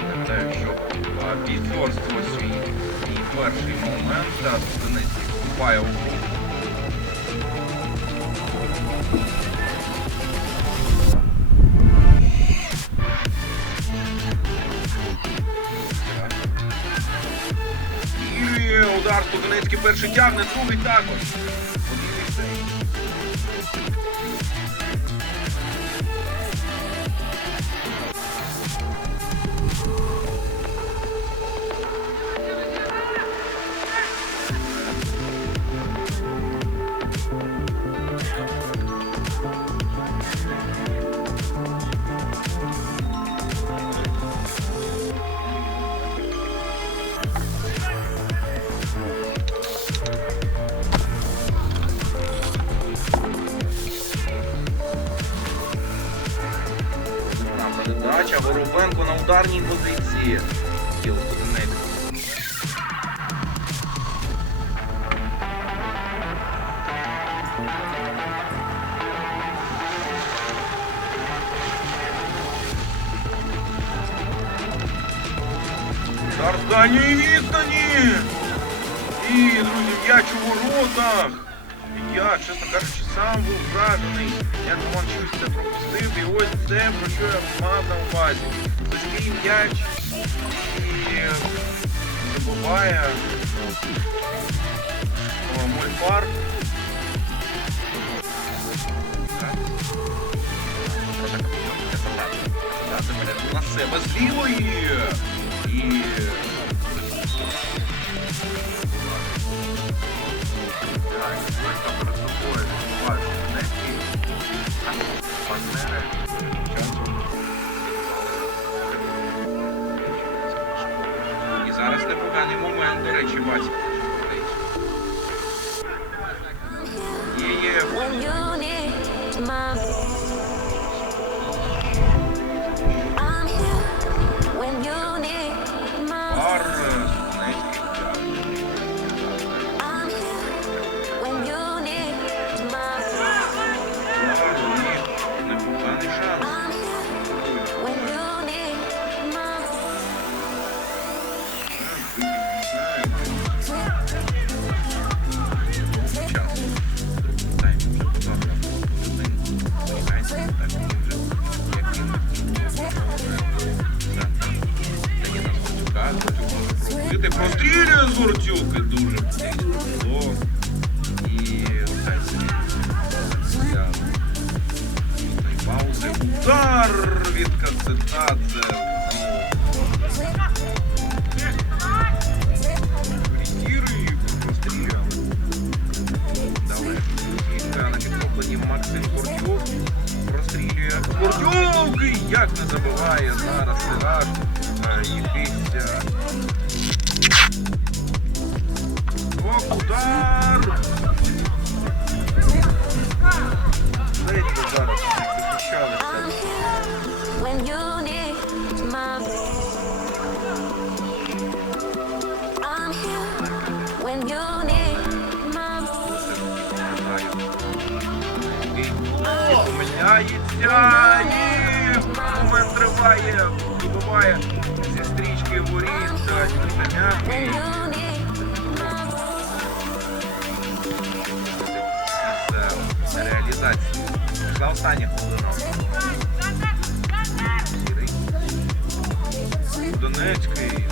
нагадаю, що підворство свій і е, перший момент та Донецьк вступає у гру. Удар по перший тягне, другий також. ударній позиції. Тіло Студенецького. Удар з дальньої відстані! І, друзі, м'яч у воротах! Я, чесно кажучи, сам був вражений, як Роман щось це пропустив, і ось це, про що я мав на увазі. Близький м'яч і забуває о, Мольфар. На себе з лівої. І І зараз непоганий момент, до речі, Вася. Є, може пропустити. Прострілює з Горцюк. І дуже близько було. І Тайсон. Для цієї паузи. Удар від Кацетадзе. Орієнтирує, прострілює. Далеко. Кілька на підхопленні Максим Гордюк. Прострілює. Гордюк! І Як не забиває зараз Сираж. Якийсь... Here when you need my Помиляється і момент зі стрічки. Пішла остання Донецький.